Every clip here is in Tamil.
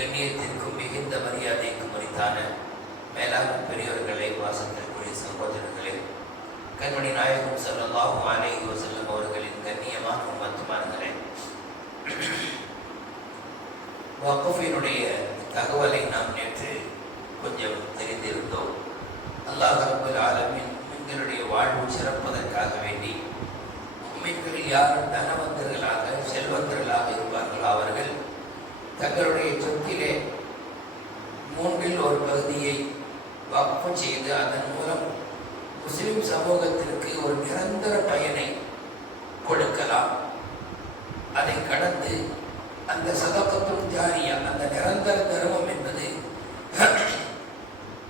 கண்ணியத்திற்கும் மிகுந்த மரியாதைக்கும் உரித்தான மேலான பெரியவர்களே வாசத்திற்குரிய சகோதரர்களே கண்மணி நாயகம் ஸல்லல்லாஹு அலைஹி வஸல்லம் அவர்களின் கண்ணியமான உம்மத்துமானங்களே வக்குஃபினுடைய தகவலை நாம் நேற்று கொஞ்சம் தெரிந்திருந்தோம். அல்லாஹ் ரப்பல் ஆலமீன் எங்களுடைய வாழ்வு சிறப்பதற்காக வேண்டி உண்மைகளில் யாரும் தனவந்தர்களாக தங்களுடைய சொத்திலே மூன்றில் ஒரு பகுதியை வக்ஃபு செய்து அதன் மூலம் முஸ்லிம் சமூகத்திற்கு ஒரு நிரந்தர பயனை கொடுக்கலாம். அதை கடந்து அந்த சதகத்தும் ஜாரியா அந்த நிரந்தர தர்மம் என்பது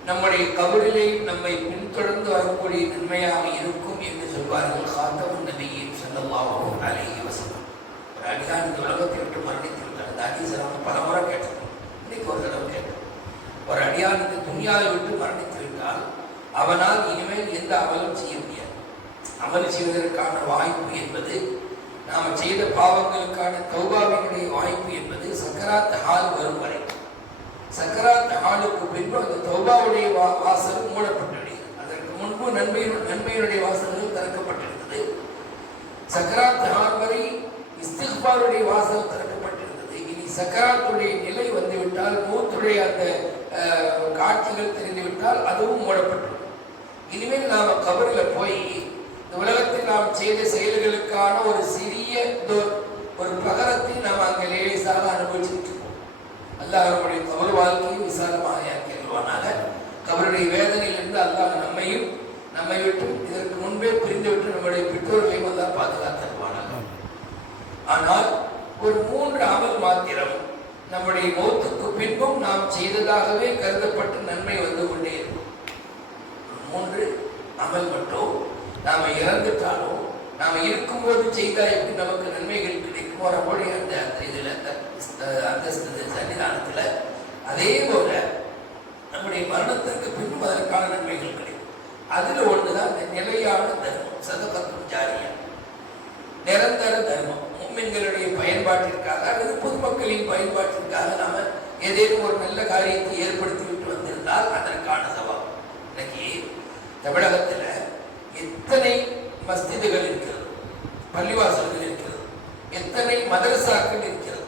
நம்முடைய கபரிலே நம்மை பின்தொடர்ந்து வரக்கூடிய நன்மையாக இருக்கும் என்று சொல்வார்கள். காத்தமும் நபியின் சொந்தமாகவும் அலைய வசனம் ஒரு அடியான் இந்த உலகத்தை விட்டு மரணித்து விட்டார் அந்த பல முறை கேட்டோம் இன்னைக்கு ஒரு தடவை கேட்டோம். ஒரு அடியான் துணியாக துணியாவை விட்டு மரணித்து விட்டால் அவனால் இனிமேல் எந்த அமலும் செய்ய முடியாது. அமல் செய்வதற்கான வாய்ப்பு என்பது நாம் செய்த பாவங்களுக்கான கௌபாவினுடைய வாய்ப்பு என்பது சக்கராத் ஹால் வரும் வரை. சக்கராத் ஹாலுக்கு பின்பு அந்த தௌபாவுடைய வா வாசல் மூடப்பட்டுவிடுகிறது அதற்கு முன்பு நன்மை நன்மையினுடைய வாசல்கள் திறக்கப்பட்டிருந்தது. சக்கராத் ஹால் வரை இஸ்திஃபாருடைய வாசல் திறக்கப்பட்டு சக்கராத்துடைய நிலை வந்துவிட்டால் மூத்துடைய அந்த காட்சிகள் தெரிந்துவிட்டால் அதுவும் மூடப்பட்டு இனிமேல் நாம் கபரில் போய் இந்த உலகத்தில் நாம் செய்த செயல்களுக்கான ஒரு சிறிய ஒரு- பகரத்தை நாம் அங்கே லேசாக அனுபவிச்சுட்டு இருக்கோம் அல்லாஹ் நம்முடைய கபர் வாழ்க்கையை விசாலமாக ஆக்கி கபருடைய வேதனையிலிருந்து அல்லாஹ் நம்மையும் நம்மை விட்டு இதற்கு முன்பே பிரிந்துவிட்டு நம்முடைய பெற்றோர்களையும் அல்லாஹ் பாதுகாத்திருவானாக ஆனால் ஒரு மூன்று அமல் மாத்திரம் நம்முடைய மௌத்துக்கு பின்பும் நாம் செய்ததாகவே கருதப்பட்டு நன்மை வந்து கொண்டே இருக்கும். மூன்று அமல் மட்டும். நாம் இறந்துட்டாலும் நாம் இருக்கும்போது செய்தால் எப்படி நமக்கு நன்மைகள் கிடைக்கும் வரக்கூடிய அந்த அந்த இதில் அந்த சன்னிதானத்தில் அதே போல நம்முடைய மரணத்திற்கு பின்பும் அதற்கான நன்மைகள் கிடைக்கும். அதில் ஒன்று தான் இந்த நிலையான தர்மம் சதகத்தும் ஜாரியம். நிரந்தர தர்மம். மும்மின்களுடைய பயன்பாட்டிற்காக அல்லது பொதுமக்களின் பயன்பாட்டிற்காக நாம ஏதேனும் ஒரு நல்ல காரியத்தை ஏற்படுத்தி விட்டு வந்திருந்தால் அதற்கான சவால். இன்னைக்கு தமிழகத்துல எத்தனை மஸ்ஜிதுகள் இருக்கிறது? பள்ளிவாசல்கள் இருக்கிறது. எத்தனை மதரசாக்கள் இருக்கிறது?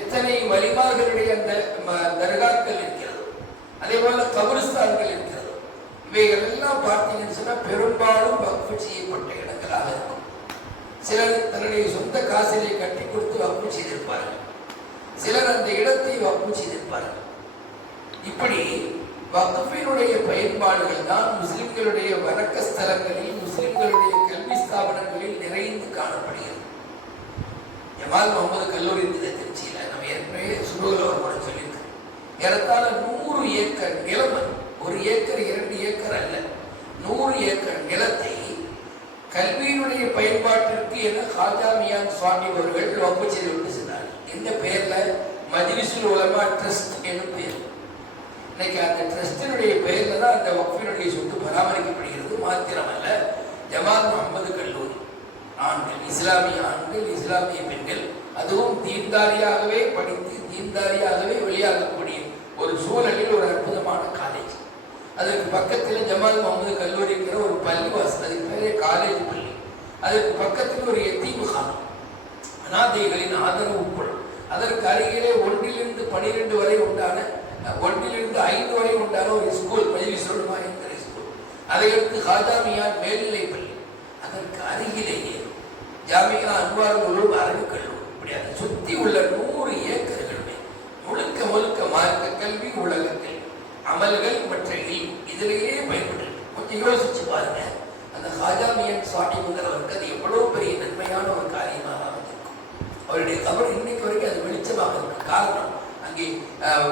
எத்தனை வலிமார்களுடைய அந்த தர்காக்கள் இருக்கிறது? அதே போல கபரிஸ்தான்கள் இருக்கிறது. இவைகள் எல்லாம் பார்த்தீங்கன்னு சொன்னா பெரும்பாலும் வக்ஃபு செய்யப்பட்ட இடங்களாக இருக்கும். சிலர் தன்னுடைய சொந்த காசிலே கட்டி கொடுத்து வப்பு செய்திருப்பார்கள். சிலர் அந்த இடத்தை வப்பு செய்திருப்பார்கள். இப்படி வகுப்பினுடைய பயன்பாடுகள் தான் முஸ்லிம்களுடைய வணக்க ஸ்தலங்களில் முஸ்லிம்களுடைய கல்வி ஸ்தாபனங்களில் நிறைந்து காணப்படுகிறது. ஜமால் முகமது கல்லூரி இருந்தது திருச்சியில நம்ம ஏற்கனவே சுருகல ஒரு முறை சொல்லியிருக்கோம் ஏறத்தாழ நூறு ஏக்கர் நிலம் ஒரு ஏக்கர் இரண்டு ஏக்கர் அல்ல. நூறு ஏக்கர் நிலத்தை கல்வியினுடைய பயன்பாட்டிற்கு என ஹாஜா மியான் சுவாமி அவர்கள் ஒப்பு செய்து கொண்டு சென்றார் இந்த பெயர்ல மதிவிசுல் உலமா ட்ரஸ்ட் என்னும் பெயர். இன்னைக்கு அந்த ட்ரஸ்டினுடைய பெயர்ல தான் அந்த வக்ஃபினுடைய சொத்து பராமரிக்கப்படுகிறது. மாத்திரமல்ல ஜமாத் முகமது கல்லூரி. ஆண்கள் இஸ்லாமிய ஆண்கள் இஸ்லாமிய பெண்கள் அதுவும் தீன்தாரியாகவே படித்து தீன்தாரியாகவே வெளியாகக்கூடிய ஒரு சூழலில் ஒரு அற்புதமான அதற்கு பக்கத்தில் ஜமால் முகமது கல்லூரி ஒரு பள்ளி வாசல் அதுக்கு காலேஜ் பள்ளி. அதற்கு பக்கத்தில் ஒரு எத்தீம் காலம் அனாதைகளின் ஆதரவு குழு அதற்கு அருகிலே ஒன்றிலிருந்து பனிரெண்டு வரை உண்டான ஒன்றிலிருந்து ஐந்து வரை உண்டான ஒரு ஸ்கூல் பள்ளி சொல்லுமா என்கிற ஸ்கூல் அதையடுத்து ஹாஜாமியார் மேல்நிலை பள்ளி. அதற்கு அருகிலேயே ஜாமியா அன்வார் முழு அரபு கல்லூரி. இப்படி அதை சுற்றி உள்ள நூறு ஏக்கர்களுமே முழுக்க முழுக்க மார்க்க கல்வி உலக கல்வி அமல்கள் மற்ற இல் இதிலேயே பயன்பட்டு கொஞ்சம் யோசிச்சு பாருங்க. அந்த ஹாஜாமியன் சாட்டிங்கிறவருக்கு அது எவ்வளவு பெரிய நன்மையான ஒரு காரியமாக அமைஞ்சிருக்கும் அவருடைய கபர் இன்னைக்கு வரைக்கும் அது வெளிச்சமாக இருக்கு காரணம் அங்கே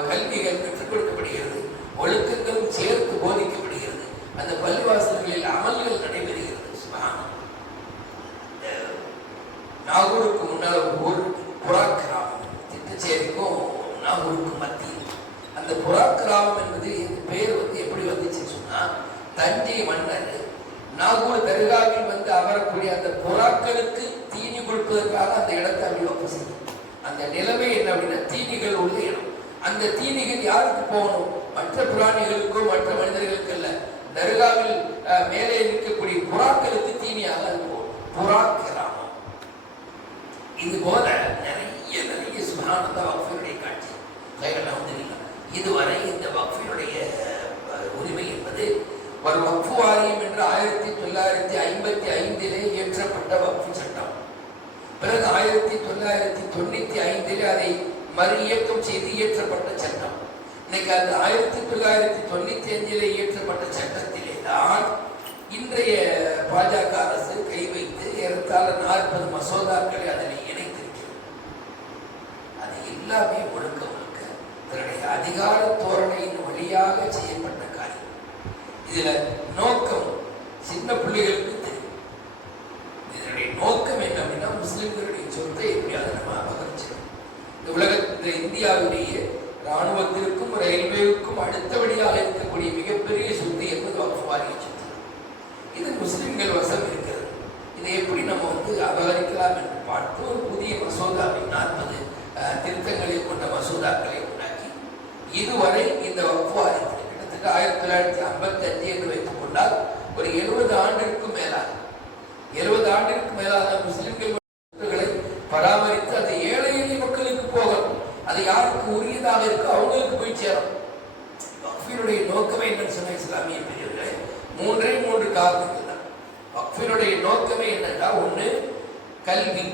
கல்விகள் கற்றுக் கொடுக்கப்படுகிறது ஒழுக்கங்களும் சேர்த்து போதிக்கப்படுகிறது. அந்த பள்ளிவாசல்களில் அமல்கள் நடை சுபஹானல்லாஹ். அஹ், நாகூருக்கு முன்னால் ஒரு ஊர் புறா கிராமம் திட்டச்சேரிக்கும் நாகூருக்கும் மத்தியில் அந்த புறா கிராமம் என்பது இந்த பெயர் வந்து எப்படி வந்துச்சுன்னு சொன்னா தஞ்சை மன்னர் நாகூர் தர்காவில் வந்து அமரக்கூடிய அந்த புறாக்களுக்கு தீனி கொடுப்பதற்காக அந்த இடத்தை அறிவிப்பு செய்யும் அந்த நிலைமை என்ன அப்படின்னா தீனிகள் உள்ள இடம் அந்த தீனிகள் யாருக்கு போகணும்? மற்ற பிராணிகளுக்கோ மற்ற மனிதர்களுக்கு அல்ல. தர்காவில் அஹ், மேலே இருக்கக்கூடிய புறாக்களுக்கு தீனியாக அது போகும். புறா கிராமம் இது போல நிறைய நிறைய சுகானந்த வக்ஃபினுடைய காட்சி. கைகள் வந்து இதுவரை இந்த வக்ஃபினுடைய ஒரு வக்ஃபு வாரியம் என்று ஆயிரத்தி தொள்ளாயிரத்தி ஐம்பத்தி ஐந்திலே இயற்றப்பட்ட வக்ஃபு சட்டம். பிறகு ஆயிரத்தி தொள்ளாயிரத்தி தொண்ணூத்தி ஐந்திலே அதை மறு இயக்கம் செய்து இயற்றப்பட்ட சட்டம். இன்னைக்கு அந்த ஆயிரத்தி தொள்ளாயிரத்தி தொண்ணூத்தி அஞ்சிலே இயற்றப்பட்ட சட்டத்திலே தான் இன்றைய பாஜக அரசு கை வைத்து ஏறத்தாழ நாற்பது மசோதாக்களை அதனை இணைத்திருக்கிறது. அது எல்லாமே முழுக்க முழுக்க தன்னுடைய அதிகார தோரணையின் வழியாக செய்யப்பட்ட இதுல நோக்கம் சின்ன பிள்ளைகளுக்கு தெரியும். இதனுடைய நோக்கம் என்ன அப்படின்னா முஸ்லிம்களுடைய சொத்தை எப்படியாவது நம்ம அபகரிச்சிடும் இந்த உலக இந்த இந்தியாவுடைய ராணுவத்திற்கும் ரயில்வேவுக்கும் அடுத்தபடியாக இருக்கக்கூடிய மிகப்பெரிய சொத்து என்பது வக்ஃப் வாரிய சொத்து. இது முஸ்லிம்கள் வசம் இருக்கிறது. இதை எப்படி நம்ம வந்து அபகரிக்கலாம் என்று பார்த்து ஒரு புதிய மசோதாவை நாற்பது திருத்தங்களை கொண்ட மசோதாக்களை உண்டாக்கி இதுவரை இந்த வகுப்பாரி வாரியத்தில் ஆயிரத்தி தொள்ளாயிரத்தி ஐம்பத்தி அஞ்சு என்று வைத்துக் கொண்டால் ஒரு எழுபது ஆண்டிற்கும் மேலாக எழுபது ஆண்டிற்கு மேலாக முஸ்லிம்கள் பராமரித்து அது ஏழை எளிய மக்களுக்கு போகணும். அது யாருக்கு உரியதாக இருக்கோ அவங்களுக்கு போய் சேரும் வக்ஃபினுடைய நோக்கமே என்னன்னு சொன்ன இஸ்லாமிய பெரியவர்களே மூன்றே மூன்று காரணங்கள் தான் வக்ஃபினுடைய நோக்கமே என்னன்னா ஒண்ணு கல்வி.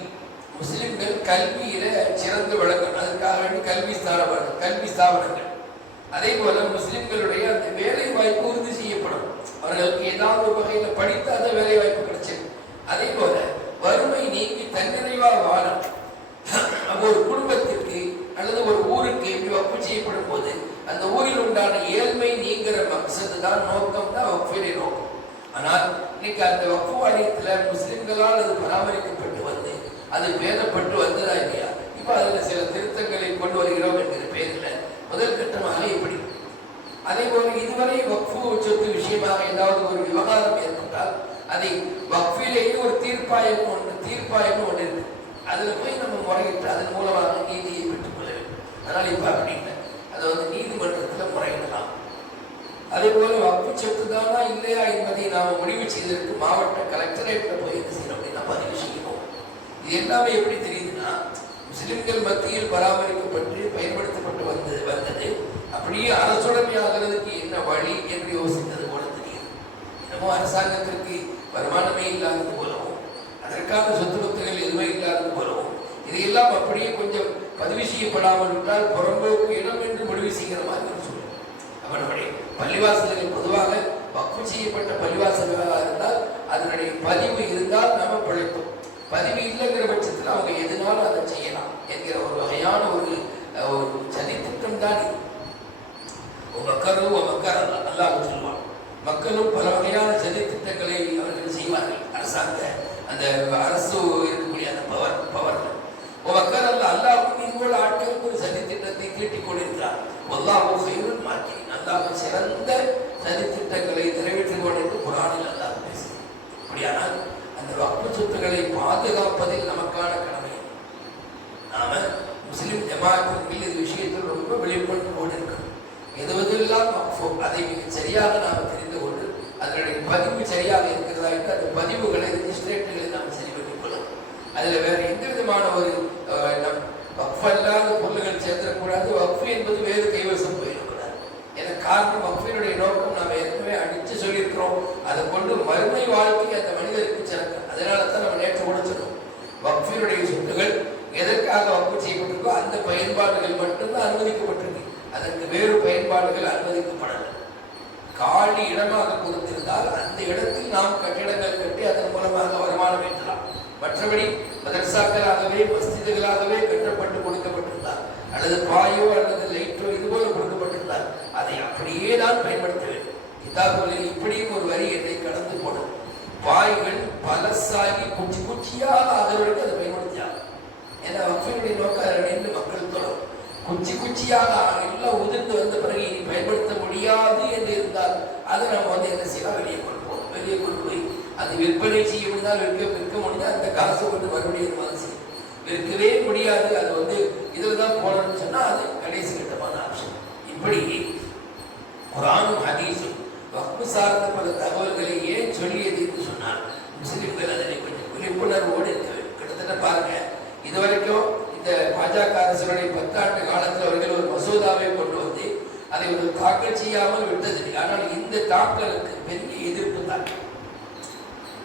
முஸ்லிம்கள் கல்வியில சிறந்து விளங்கணும். அதுக்காக வேண்டி கல்வி ஸ்தாபனம் கல்வி ஸ்தாபனங்கள். அதே போல முஸ்லிம்களுடைய அந்த வேலை வாய்ப்பு உறுதி செய்யப்படும். அவர்களுக்கு ஏதாவது ஒரு வகையில படித்து அந்த வேலை வாய்ப்பு கிடைச்சது அதே போல வறுமை நீங்கி தன்னிறைவாக வாழும் ஒரு குடும்பத்திற்கு அல்லது ஒரு ஊருக்கு இப்படி வப்பு செய்யப்படும் போது அந்த ஊரில் உண்டான ஏழ்மை நீங்கிற மக்சது தான் நோக்கம் தான் வக்ஃபினுடைய நோக்கம். ஆனால் இன்னைக்கு அந்த வப்பு வாரியத்தில் முஸ்லிம்களால் அது பராமரிக்கப்பட்டு வந்து அது பேதப்பட்டு வந்ததா இல்லையா? இப்ப அதுல சில திருத்தங்களை கொண்டு முதல் இப்படி. அதே போல இதுவரை வக்ஃபு சொத்து விஷயமாக ஏதாவது ஒரு விவகாரம் ஏற்பட்டால் அதை வக்ஃபிலேயே ஒரு தீர்ப்பாயம் ஒன்று தீர்ப்பாயம் ஒன்று இருக்கு. அதில் போய் நம்ம முறையிட்டு அதன் மூலமாக நீதியை பெற்றுக்கொள்ள வேண்டும். அதனால் இப்போ அப்படி இல்லை. அதை வந்து நீதிமன்றத்தில் முறையிடலாம். அதே போல வக்ஃபு சொத்து தானா இல்லையா என்பதை நாம முடிவு செய்ததற்கு மாவட்ட கலெக்டரேட்டில் போய் என்ன செய்யணும் அப்படின்னா பதிவு செய்யணும். இது எல்லாமே எப்படி தெரியுதுன்னா முஸ்லிம்கள் மத்தியில் பராமரிக்கப்பட்டு பயன்படுத்தப்பட்டு வந்தது வந்தது அப்படியே அரசுடைமையாகிறதுக்கு என்ன வழி என்று யோசித்தது போல தெரியுது. என்னமோ அரசாங்கத்திற்கு வருமானமே இல்லாதது போலவும் அதற்கான சொத்து பத்துகள் எதுவுமே இல்லாதது போலவும் இதையெல்லாம் அப்படியே கொஞ்சம் பதிவு செய்யப்படாமல் விட்டால் புறம்போக்கு இடம் என்று முடிவு செய்கிற மாதிரி ஒரு அப்போ நம்முடைய பள்ளிவாசல்கள் பொதுவாக வக்கு செய்யப்பட்ட பள்ளிவாசல்களாக இருந்தால் அதனுடைய பதிவு இருந்தால் நாம பிழைப்போம். பதிவு இல்லைங்கிற பட்சத்தில் அவங்க எதுனாலும் அதை செய்யலாம் என்கிற ஒரு வகையான ஒரு ஒரு சதித்திட்டம் தான் இது. மக்களும் மக்கள் அல்லாஹ் சொல்லுவான் மக்களும் பல வகையான சதித்திட்டங்களை அவர்கள் செய்வார்கள். அரசாங்க அந்த அரசு இருக்கக்கூடிய அந்த பவர் பவர்கள் மக்கள் அல்ல அல்லாஹ் இது போல ஆட்களுக்கு ஒரு சதித்திட்டத்தை தீட்டிக் கொண்டிருக்கிறார் அல்லாஹ் செய்வன் மாற்றி அல்லாஹ் சிறந்த சதித்திட்டங்களை நிறைவேற்றுவோம் என்று குரானில் அல்லாஹ் பேசுகிறார் அப்படியானால் அந்த வக்ஃபு சொத்துக்களை பாதுகாப்பதில் நமக்கான கடமை நாம முஸ்லிம் ஜமாத்தின் மீது இது விஷயத்தில் ரொம்ப விழிப்புணர்வோடு இருக்கணும் எதுவதெல்லாம் வக்ஃபோ அதை மிக சரியாக நாம் தெரிந்து கொண்டு அதனுடைய பதிவு சரியாக இருக்கிறதா என்று அந்த பதிவுகளை ரெஜிஸ்ட்ரேட்டுகளை நாம் சரி பண்ணிக் அதில் வேற எந்த விதமான ஒரு நம் வக்ஃப் அல்லாத பொருள்கள் சேர்த்துடக்கூடாது. வக்ஃபு என்பது வேறு கைவசம் போயிடக்கூடாது. எனக்கு காரணம் வக்ஃபினுடைய நோக்கம் நாம் ஏற்கனவே அடித்து சொல்லியிருக்கிறோம். அதை கொண்டு மறுமை வாழ்க்கை அந்த மனிதருக்கு சிறக்கும். அதனால தான் நம்ம நேற்று கூட சொன்னோம். வக்ஃபினுடைய சொத்துகள் எதற்காக வக்ஃபு செய்யப்பட்டிருக்கோ அந்த பயன்பாடுகள் மட்டும்தான் அனுமதிக்கப்பட்டிருக்கு. அதற்கு வேறு பயன்பாடுகள் அனுமதிக்கப்படவில்லை காலி இடமாக கொடுத்திருந்தால் அந்த இடத்தில் நாம் கட்டிடங்கள் கட்டி அதன் மூலமாக வருமானம் ஈட்டலாம். மற்றபடி மதரசாக்களாகவே மஸ்ஜிதுகளாகவே கட்டப்பட்டு கொடுக்கப்பட்டிருந்தால் அல்லது பாயோ அல்லது லைட்டோ இது போல கொடுக்கப்பட்டிருந்தால் அதை அப்படியே தான் பயன்படுத்த வேண்டும் கிதாபுகளில் இப்படியும் ஒரு வரி என்னை கடந்து போடும். பாய்கள் பலசாகி குச்சி குச்சியாக ஆகிறவர்களுக்கு அதை பயன்படுத்தியாகும் ஏன்னா மக்களுடைய நோக்கம் நின்று மக்கள் குச்சி குச்சியாக எல்லாம் உதிர்ந்து வந்த பிறகு இனி பயன்படுத்த முடியாது என்று இருந்தால் அதை நம்ம வந்து என்ன செய்யலாம்? வெளியே கொண்டு வெளியே கொண்டு போய் அது விற்பனை செய்ய முடிந்தால் விற்க விற்க முடிந்தால் அந்த காசு கொண்டு மறுபடியும் மனசு விற்கவே முடியாது. அது வந்து இதில் தான் போடணும்னு சொன்னால் அது கடைசி கட்டமான ஆப்ஷன். இப்படி குரானும் ஹதீஸும் வக்பு சார்ந்த பல தகவல்களை ஏன் சொல்லியது என்று சொன்னால் முஸ்லிம்கள் அதனை கொஞ்சம் விழிப்புணர்வோடு இருக்க வேண்டும். கிட்டத்தட்ட பாருங்க இது வரைக்கும் பாஜக பத்தாண்டு காலத்தில் அவர்கள் ஒரு மசோதாவை கொண்டு வந்து அதை ஒரு தாக்கல் செய்யாமல் விட்டது. ஆனால் இந்த தாக்கலுக்கு பெரிய எதிர்ப்பு தான்.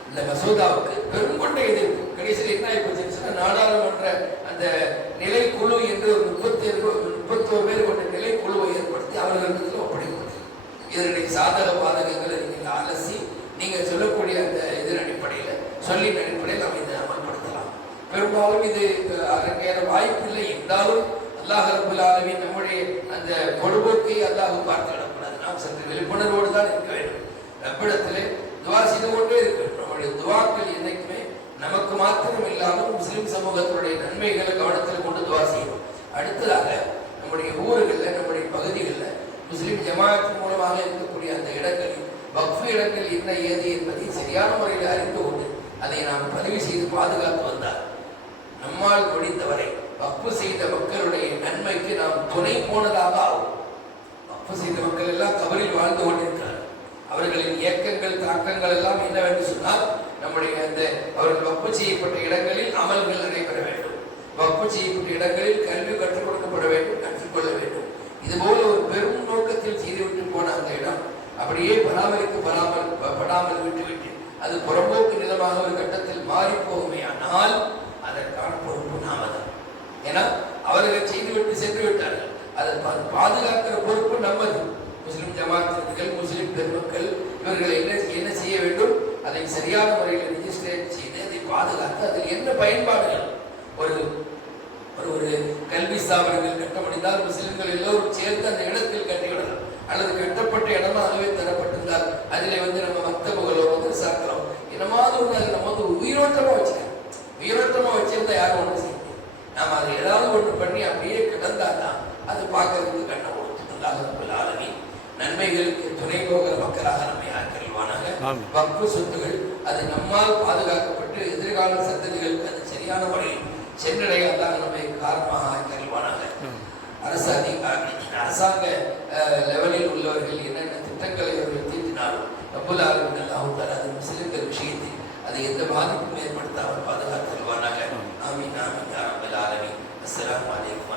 இந்த மசோதாவுக்கு பெருங்கொண்ட எதிர்ப்பு. கடைசியில் என்ன ஆயிப்போச்சுன்னா நாடாளுமன்ற அந்த நிலைக்குழு என்று ஒரு முப்பத்தி முப்பத்தோரு பேர் கொண்ட நிலைக்குழுவை ஏற்படுத்தி அவர்களிடத்தில் ஒப்படைப்பது இதனுடைய சாதக பாதகங்களை நீங்கள் அலசி நீங்கள் சொல்லக்கூடிய அந்த இதன் அடிப்படையில் சொல்லின் அடிப்படையில் அமைந்த பெரும்பாலும் இது அஹ், அரங்கேற வாய்ப்பில்லை என்றாலும் அல்லாஹ் ரபுல் நம்முடைய அந்த பொழுதுபோக்கை அல்லாஹ் பார்த்து விடக்கூடாது. நாம் சற்று விழிப்புணர்வோடு தான் இருக்க வேண்டும். ரப்பிடத்திலே துவா செய்து கொண்டே இருக்க வேண்டும் நம்முடைய துவாக்கள் என்னைக்குமே நமக்கு மாத்திரம் இல்லாமல் முஸ்லிம் சமூகத்தினுடைய நன்மைகளை கவனத்தில் கொண்டு துவா செய்யணும். அடுத்ததாக நம்முடைய ஊர்களில் நம்முடைய பகுதிகளில் முஸ்லிம் ஜமாத் மூலமாக இருக்கக்கூடிய அந்த இடங்களில் வக்ஃபு இடங்கள் என்ன ஏது என்பதை சரியான முறையில் அறிந்து கொண்டு அதை நாம் பதிவு செய்து பாதுகாத்து வந்தார் நம்மால் முடிந்தவரை வக்ஃபு செய்த மக்களுடைய நன்மைக்கு நாம் துணை போனதாக ஆகும். வக்ஃபு செய்த மக்கள் எல்லாம் கபரில் வாழ்ந்து கொண்டிருக்கிறார். அவர்களின் இயக்கங்கள் தாக்கங்கள் எல்லாம் என்னவென்று சொன்னால் நம்முடைய அந்த அவர்கள் வப்பு செய்யப்பட்ட இடங்களில் அமல்கள் நடைபெற வேண்டும். வப்பு செய்யப்பட்ட இடங்களில் கல்வி கற்றுக் கொடுக்கப்பட வேண்டும் கற்றுக்கொள்ள வேண்டும். இதுபோல ஒரு பெரும் நோக்கத்தில் செய்துவிட்டு போன அந்த இடம் அப்படியே பராமரிக்கப்படாமல் படாமல் விட்டுவிட்டு அது புறம்போக்கு நிலமாக ஒரு கட்டத்தில் மாறி போகுமே ஆனால் அதற்கான பொறுப்பு நாம தான் ஏன்னா அவர்கள் செய்துவிட்டு சென்று விட்டார்கள் அதை பா- பாதுகாக்கிற பொறுப்பு நமது. முஸ்லிம் ஜமாத்துகள் முஸ்லிம் பெருமக்கள் இவர்கள் என்ன என்ன செய்ய வேண்டும்? அதை சரியான முறையில் ரிஜிஸ்ட்ரேட் செய்து அதை பாதுகாத்து அதில் என்ன பயன்பாடுகள்? ஒரு ஒரு ஒரு கல்வி ஸ்தாபனங்கள் கட்ட முடிந்தால் முஸ்லிம்கள் எல்லோரும் சேர்ந்து அந்த இடத்தில் கட்டிவிடலாம். அல்லது கட்டப்பட்ட இடமா அதுவே தரப்பட்டிருந்தால் அதிலே வந்து நம்ம மக்தபுகளோ வந்து சாக்கிறோம் என்னமாவது ஒன்று அதை நம்ம வந்து உயிரோட்டமாக வச்சுக்கலாம் உயிரோட்டமாக வச்சிருந்தா யாரும் ஒன்று செய்ய நாம் நாம அதை ஏதாவது ஒன்று பண்ணி அப்படியே கிடந்தாதான் அது பார்க்கறதுக்கு நன்மைகளுக்கு துணை போகிற மக்களாக நம்மை ஆக்கிரல்வானாக. வக்ஃபு சொத்துகள் அது நம்மால் பாதுகாக்கப்பட்டு எதிர்கால சந்ததிகளுக்கு அது சரியான முறையில் சென்றடைய அல்லாஹ் நம்மை காரணமாக ஆக்கிரல்வானாக அரசு அதிகாரி அரசாங்க லெவலில் உள்ளவர்கள் என்னென்ன திட்டங்களை அவர்கள் தீட்டினாலும் ரப்புல் ஆலமின் அல்லாஹ் அது முஸ்லிம்கள் விஷயத்தில் அது எந்த பாதிப்பும் ஏற்படுத்தாமல் பாதுகாத்தல்வானாக ஆமீன் ஆமீன் யா ரப்பல் ஆலமீன். அஸ்ஸலாமு அலைக்கும்